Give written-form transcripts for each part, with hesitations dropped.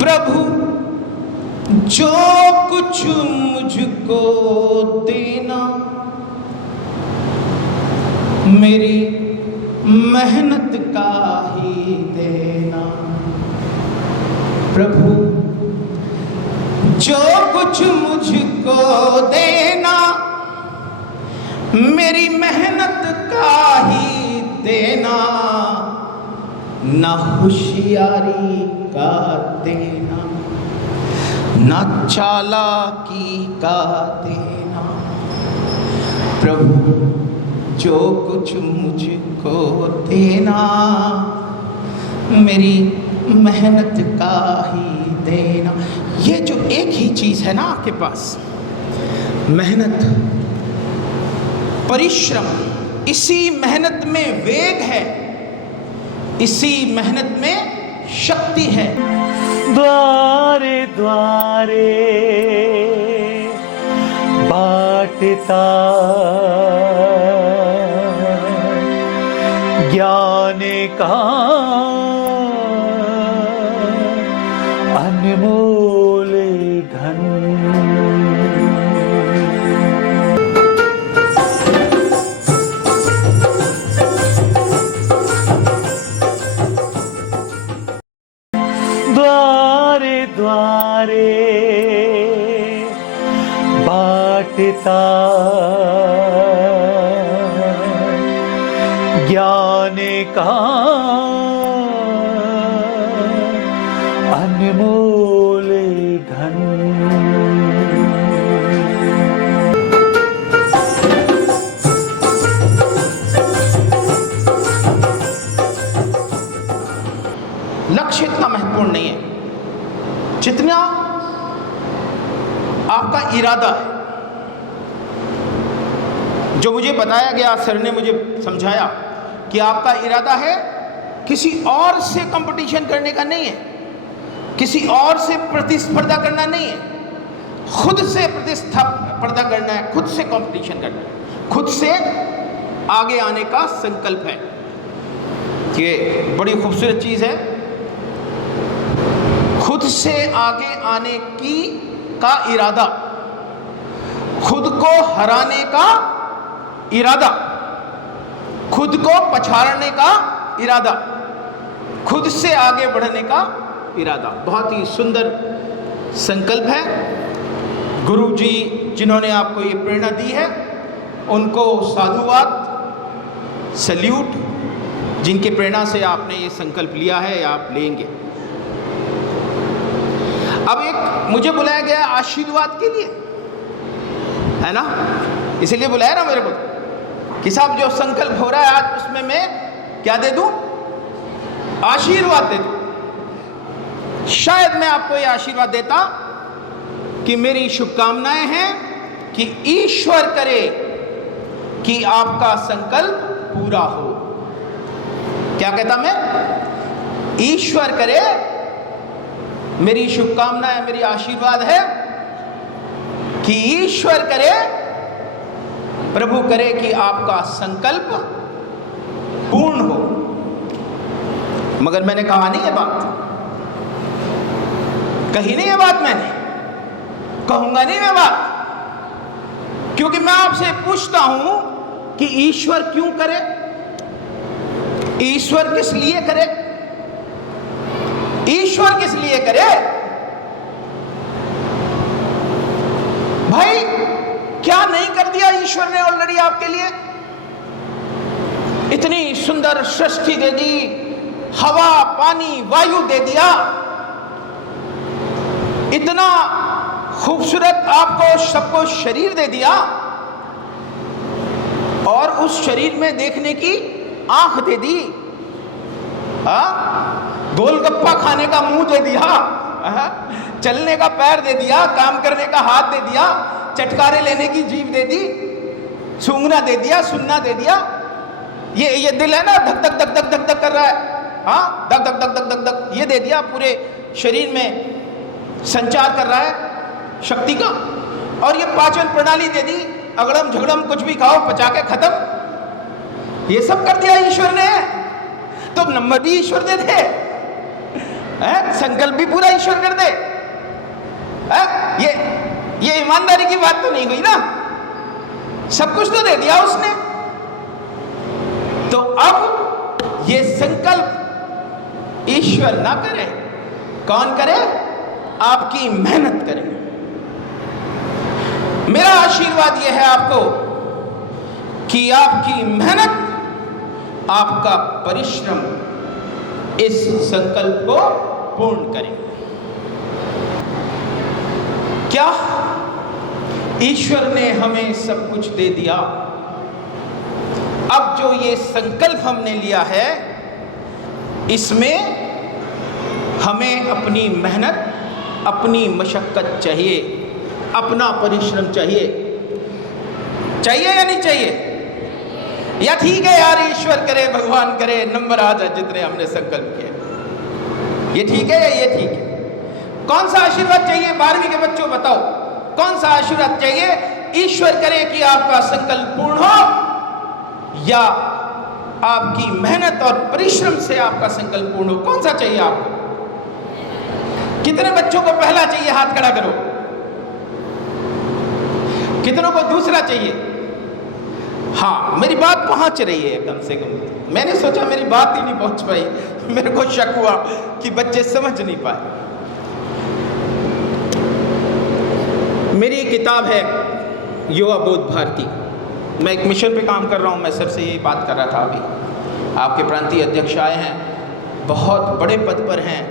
प्रभु जो कुछ मुझको देना, मेरी मेहनत का ही देना। प्रभु जो कुछ मुझको देना, मेरी मेहनत का ही देना। ना होशियारी का देना, ना चालाकी का देना। प्रभु जो कुछ मुझको देना, मेरी मेहनत का ही देना। ये जो एक ही चीज है ना आपके पास, मेहनत, परिश्रम, इसी मेहनत में वेग है, इसी मेहनत में शक्ति है। द्वारे द्वारे बाटता ज्ञान का अनमोल धन। द्वारे द्वारे बाटता ज्ञान का अनमोल धन। लक्ष्य इतना महत्वपूर्ण नहीं है जितना आपका इरादा है। जो मुझे बताया गया, सर ने मुझे समझाया कि आपका इरादा है किसी और से कंपटीशन करने का नहीं है, किसी और से प्रतिस्पर्धा करना नहीं है, खुद से प्रतिस्पर्धा करना है, खुद से कंपटीशन करना है, खुद से आगे आने का संकल्प है। ये बड़ी खूबसूरत चीज है, खुद से आगे आने का इरादा, खुद को हराने का इरादा, खुद को पछाड़ने का इरादा, खुद से आगे बढ़ने का इरादा। बहुत ही सुंदर संकल्प है। गुरु जी जिन्होंने आपको ये प्रेरणा दी है, उनको साधुवाद, सल्यूट, जिनकी प्रेरणा से आपने ये संकल्प लिया है या आप लेंगे। अब एक मुझे बुलाया गया आशीर्वाद के लिए, है ना, इसीलिए बुलाया ना मेरे को कि साहब जो संकल्प हो रहा है आज, उसमें मैं क्या दे दूं? आशीर्वाद दे दूं। शायद मैं आपको यह आशीर्वाद देता कि मेरी शुभकामनाएं हैं कि ईश्वर करे कि आपका संकल्प पूरा हो। क्या कहता मैं? ईश्वर करे, मेरी शुभकामना है, मेरी आशीर्वाद है कि ईश्वर करे, प्रभु करे कि आपका संकल्प पूर्ण हो। मगर मैंने कहा नहीं, ये बात कही नहीं, ये बात मैंने कहूंगा नहीं मैं बात, क्योंकि मैं आपसे पूछता हूं कि ईश्वर क्यों करे, ईश्वर किस लिए करे, ईश्वर किस लिए करे? भाई क्या नहीं कर दिया ईश्वर ने ऑलरेडी आपके लिए? इतनी सुंदर सृष्टि दे दी, हवा, पानी, वायु दे दिया, इतना खूबसूरत आपको सबको शरीर दे दिया, और उस शरीर में देखने की आंख दे दी, गोलगप्पा खाने का मुंह दे दिया, चलने का पैर दे दिया, काम करने का हाथ दे दिया, चटकारे लेने की जीभ दे दी, सूंघना दे दिया, सुनना दे दिया। ये दिल है ना, धक धक धक धक धक धक कर रहा है, हाँ, धक धक धक धक धक धक, ये दे दिया, पूरे शरीर में संचार कर रहा है शक्ति का। और ये पाचन प्रणाली दे दी, अगड़म झगड़म कुछ भी खाओ पचा के खत्म, ये सब कर दिया ईश्वर ने। तो नंबर भी ईश्वर दे दे, संकल्प भी पूरा ईश्वर कर दे। ये ईमानदारी की बात तो नहीं हुई ना, सब कुछ तो दे दिया उसने। तो अब ये संकल्प ईश्वर ना करे, कौन करे? आपकी मेहनत करे। मेरा आशीर्वाद यह है आपको कि आपकी मेहनत, आपका परिश्रम इस संकल्प को पूर्ण करें। क्या ईश्वर ने हमें सब कुछ दे दिया? अब जो ये संकल्प हमने लिया है, इसमें हमें अपनी मेहनत, अपनी मशक्कत चाहिए, अपना परिश्रम चाहिए। चाहिए या नहीं चाहिए? या ठीक है यार, ईश्वर करे, भगवान करे, नंबर आ जाए जितने हमने संकल्प किए। ये ठीक है या ये ठीक है? कौन सा आशीर्वाद चाहिए? 12वीं के बच्चों बताओ, कौन सा आशीर्वाद चाहिए? ईश्वर करे कि आपका संकल्प पूर्ण हो, या आपकी मेहनत और परिश्रम से आपका संकल्प पूर्ण हो? कौन सा चाहिए आपको? कितने बच्चों को पहला चाहिए? हाथ खड़ा करो। कितनों को दूसरा चाहिए? हाँ, मेरी बात पहुंच रही है कम से कम। मैंने सोचा मेरी बात ही नहीं पहुंच पाई, मेरे को शक हुआ कि बच्चे समझ नहीं पाए। मेरी एक किताब है युवा बोध भारती। मैं एक मिशन पे काम कर रहा हूँ। मैं सर से यही बात कर रहा था अभी। आपके प्रांतीय अध्यक्ष आए हैं, बहुत बड़े पद पर हैं,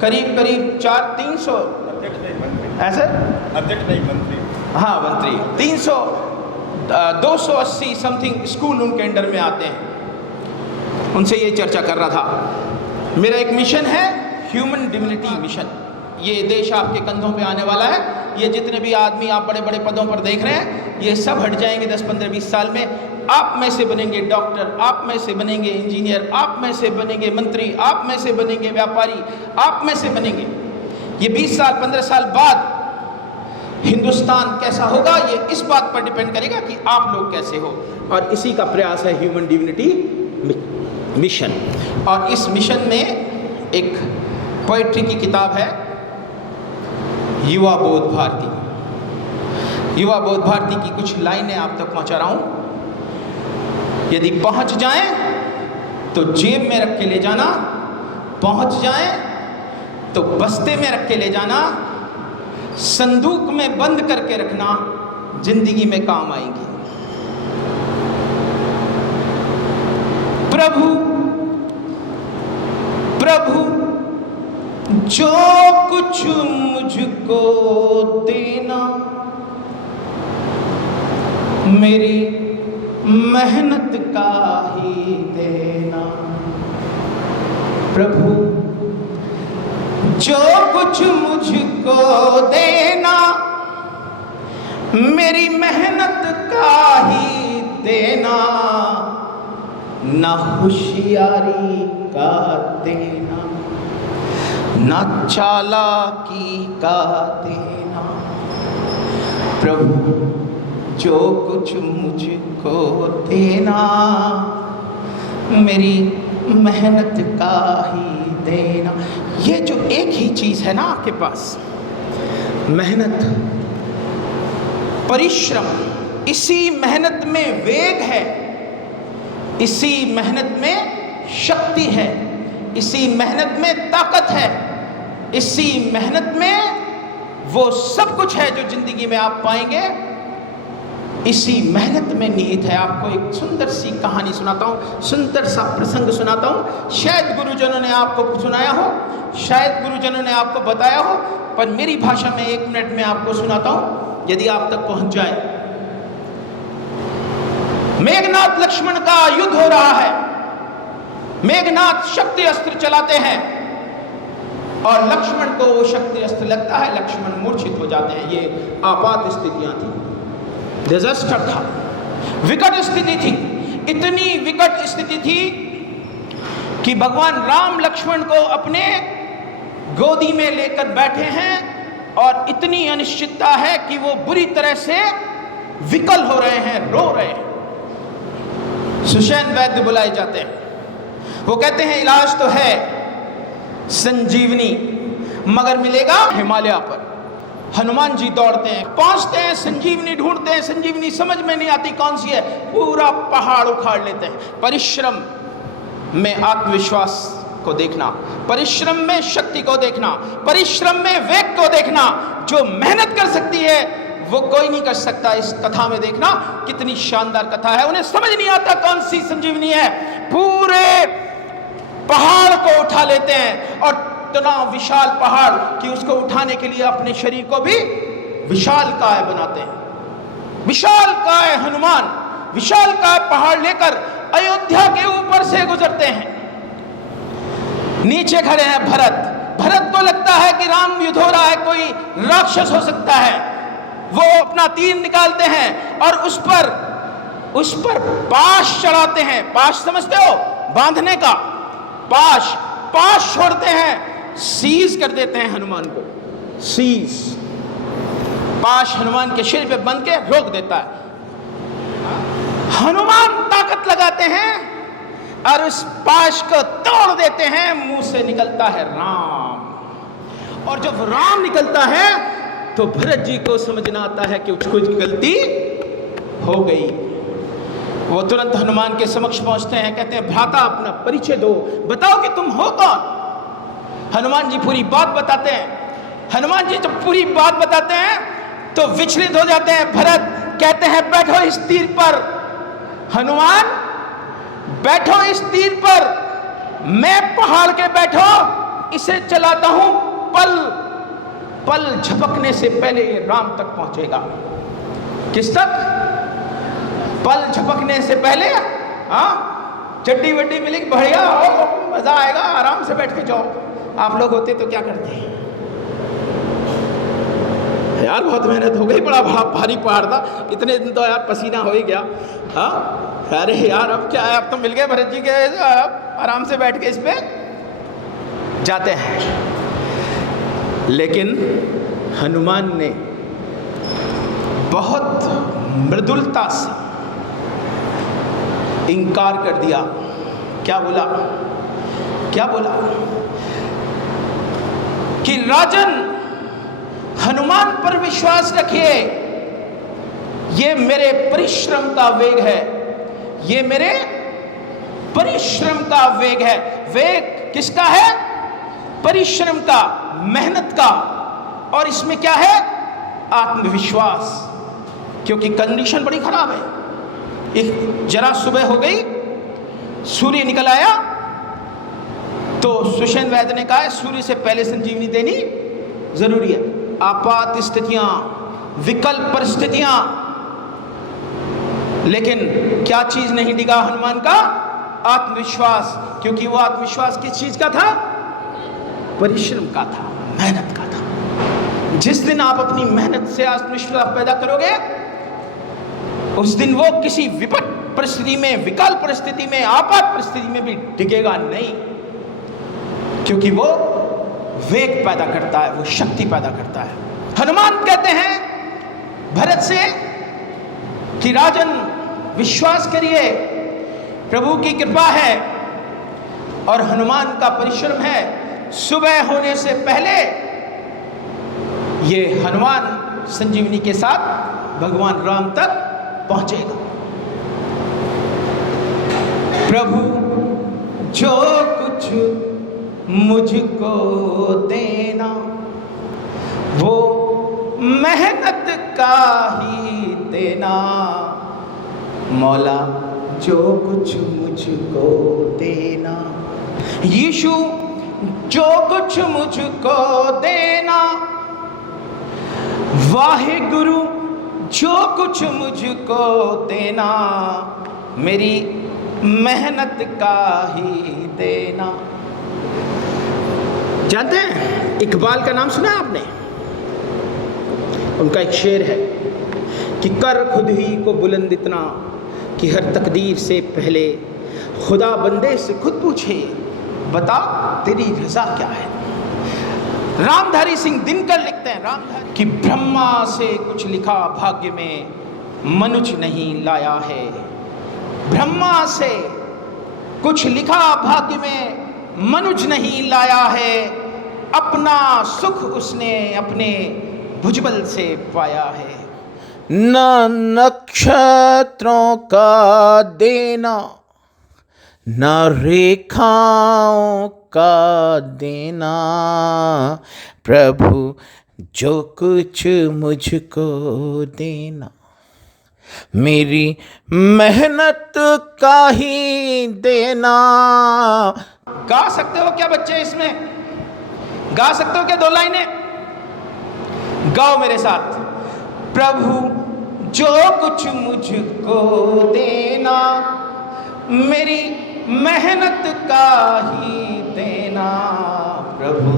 करीब 300 ऐसे अध्यक्ष नहीं, मंत्री। हाँ, मंत्री। 280 समथिंग स्कूल उनके अंडर में आते हैं। उनसे ये चर्चा कर रहा था। मेरा एक मिशन है ह्यूमन डिविनिटी मिशन। ये देश आपके कंधों पे आने वाला है। ये जितने भी आदमी आप बड़े बड़े पदों पर देख रहे हैं, ये सब हट जाएंगे 10, 15, 20 साल में। आप में से बनेंगे डॉक्टर, आप में से बनेंगे इंजीनियर, आप में से बनेंगे मंत्री, आप में से बनेंगे व्यापारी, आप में से बनेंगे। ये 20 साल 15 साल बाद हिंदुस्तान कैसा होगा, ये इस बात पर डिपेंड करेगा कि आप लोग कैसे हो। और इसी का प्रयास है ह्यूमन डिविनिटी मिशन। और इस मिशन में एक पोएट्री की किताब है युवा बोध भारती। युवा बोध भारती की कुछ लाइनें आप तक पहुंचा रहा हूं। यदि पहुंच जाएं तो जेब में रख के ले जाना, पहुंच जाएं तो बस्ते में रख के ले जाना, संदूक में बंद करके रखना, जिंदगी में काम आएंगी। प्रभु प्रभु जो कुछ मुझको देना, मेरी मेहनत का ही देना। प्रभु जो कुछ मुझको देना, मेरी मेहनत का ही देना, ना होशियारी का देना, ना चालाकी का देना। प्रभु जो कुछ मुझको देना, मेरी मेहनत का ही देना। ये जो एक ही चीज है ना आपके पास, मेहनत, परिश्रम, इसी मेहनत में वेग है, इसी मेहनत में शक्ति है, इसी मेहनत में ताकत है, इसी मेहनत में वो सब कुछ है जो जिंदगी में आप पाएंगे। इसी मेहनत में निहित है। आपको एक सुंदर सी कहानी सुनाता हूँ, सुंदर सा प्रसंग सुनाता हूँ। शायद गुरुजनों ने आपको सुनाया हो, शायद गुरुजनों ने आपको बताया हो, पर मेरी भाषा में 1 मिनट में आपको सुनाता हूँ, यदि आप तक पहुंच जाए। मेघनाथ लक्ष्मण का युद्ध हो रहा है। मेघनाथ शक्ति अस्त्र चलाते हैं और लक्ष्मण को वो शक्ति अस्त्र लगता है, लक्ष्मण मूर्छित हो जाते हैं। ये आपात स्थितियां थी, डिजास्टर था, विकट स्थिति थी। इतनी विकट स्थिति थी कि भगवान राम लक्ष्मण को अपने गोदी में लेकर बैठे हैं और इतनी अनिश्चितता है कि वो बुरी तरह से विकल हो रहे हैं, रो रहे हैं। सुषेण वैद्य बुलाए जाते हैं। वो कहते हैं इलाज तो है, संजीवनी, मगर मिलेगा हिमालय पर। हनुमान जी दौड़ते हैं, पहुंचते हैं, संजीवनी ढूंढते हैं, संजीवनी समझ में नहीं आती कौन सी है, पूरा पहाड़ उखाड़ लेते हैं। परिश्रम में आत्मविश्वास को देखना, परिश्रम में शक्ति को देखना, परिश्रम में वेग को देखना। जो मेहनत कर सकती है वो कोई नहीं कर सकता। इस कथा में देखना कितनी शानदार कथा है। उन्हें समझ नहीं आता कौन सी संजीवनी है, पूरे पहाड़ को उठा लेते हैं, और इतना विशाल पहाड़ कि उसको उठाने के लिए अपने शरीर को भी विशाल काय बनाते हैं। विशाल काय हनुमान विशाल काय पहाड़ लेकर अयोध्या के ऊपर से गुजरते हैं। नीचे खड़े हैं भरत। भरत को लगता है कि राम युद्ध हो रहा है, कोई राक्षस हो सकता है। वो अपना तीर निकालते हैं और उस पर पाश चढ़ाते हैं। पाश समझते हो, बांधने का पाश छोड़ते हैं, सीज कर देते हैं हनुमान को। सीज, पाश हनुमान के सिर पे बंध के रोक देता है। हनुमान ताकत लगाते हैं और उस पाश को तोड़ देते हैं। मुंह से निकलता है राम, और जब राम निकलता है तो भरत जी को समझना आता है कि कुछ गलती हो गई। वो तुरंत हनुमान के समक्ष पहुंचते हैं, कहते हैं भ्राता अपना परिचय दो, बताओ कि तुम हो कौन। हनुमान जी पूरी बात बताते हैं। हनुमान जी जब पूरी बात बताते हैं तो विचलित हो जाते हैं। भरत कहते हैं बैठो इस तीर पर। हनुमान बैठो इस तीर पर, मैं पहाड़ के बैठो इसे चलाता हूं, पल झपकने से पहले ये राम तक पहुंचेगा। किस तक? पल झपकने से पहले। हाँ, चड्डी वड्डी मिली बढ़िया हो, मजा आएगा, आराम से बैठ के जाओ। आप लोग होते तो क्या करते हैं यार? बहुत मेहनत हो गई, बड़ा भारी पहाड़ था, इतने दिन तो यार पसीना हो ही गया। हाँ, अरे यार अब क्या है, अब तो मिल गए भरत जी के, आराम से बैठ के इस पे जाते हैं। लेकिन हनुमान ने बहुत मृदुलता से इनकार कर दिया। क्या बोला कि राजन, हनुमान पर विश्वास रखिए, ये मेरे परिश्रम का वेग है, ये मेरे परिश्रम का वेग है। वेग किसका है? परिश्रम का, मेहनत का। और इसमें क्या है? आत्मविश्वास। क्योंकि कंडीशन बड़ी खराब है। जरा सुबह हो गई, सूर्य निकल आया, तो सुषेण वैद्य ने कहा सूर्य से पहले संजीवनी देनी जरूरी है। आपात स्थितियां, विकल्प परिस्थितियां, लेकिन क्या चीज नहीं डिगा हनुमान का? आत्मविश्वास। क्योंकि वो आत्मविश्वास किस चीज का था? परिश्रम का था, मेहनत का था। जिस दिन आप अपनी मेहनत से आत्मविश्वास पैदा करोगे, उस दिन वो किसी विपट परिस्थिति में, विकल परिस्थिति में, आपात परिस्थिति में भी डिगेगा नहीं। क्योंकि वो वेग पैदा करता है, वो शक्ति पैदा करता है। हनुमान कहते हैं भरत से कि राजन विश्वास करिए, प्रभु की कृपा है और हनुमान का परिश्रम है। सुबह होने से पहले ये हनुमान संजीवनी के साथ भगवान राम तक पहुंचेगा। प्रभु जो कुछ मुझको देना, वो मेहनत का ही देना। मौला जो कुछ मुझको देना, यीशु जो कुछ मुझको देना, वाहे गुरु जो कुछ मुझको देना, मेरी मेहनत का ही देना। जानते हैं इकबाल का नाम सुना है आपने? उनका एक शेर है कि कर खुद ही को बुलंद इतना कि हर तकदीर से पहले खुदा बंदे से खुद पूछे, बता तेरी रजा क्या है। रामधारी सिंह दिनकर लिखते हैं रामधारी कि ब्रह्मा से कुछ लिखा भाग्य में मनुष्य नहीं लाया है। ब्रह्मा से कुछ लिखा भाग्य में मनुज नहीं लाया है, अपना सुख उसने अपने भुजबल से पाया है। न नक्षत्रों का देना, न रेखाओं का देना, प्रभु जो कुछ मुझको देना, मेरी मेहनत का ही देना। गा सकते हो क्या बच्चे? इसमें गा सकते हो क्या 2 लाइनें? गाओ मेरे साथ। प्रभु जो कुछ मुझको देना, मेरी मेहनत का ही देना, प्रभु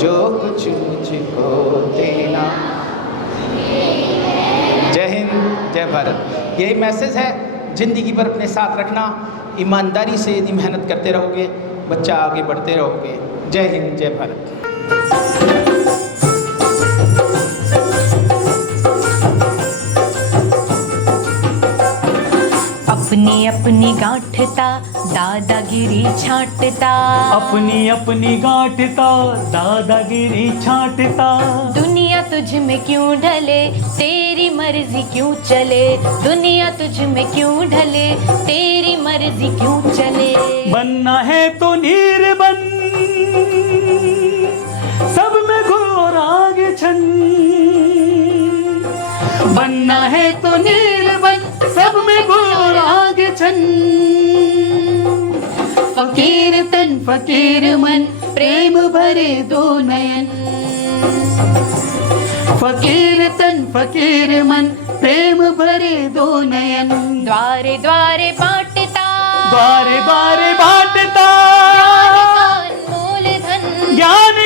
जो कुछ मुझको देना। जय हिंद, जय भारत। यही मैसेज है, जिंदगी भर अपने साथ रखना। ईमानदारी से यदि मेहनत करते रहोगे, बच्चा आगे बढ़ते रहोगे। जय हिंद, जय भारत। अपनी अपनी गांठता दादागिरी छांटता, अपनी अपनी गांठता दादागिरी छांटता। दुनिया तुझ में क्यों ढले, तेरी मर्जी क्यों चले, दुनिया तुझ में क्यों ढले, तेरी मर्जी क्यों चले। बनना है तो नीर बन, सब में घोर आगे छन। बनना है तो नीर बन, सब में घोर आगे छन। फकीर तन फकीर मन, प्रेम भरे 2 नयन। फकीर तन फकीर मन, प्रेम भरे 2 नयन। द्वारे द्वारे बांटता, द्वारे द्वारे बांटता, ज्ञान का अनमोल धन, ज्ञान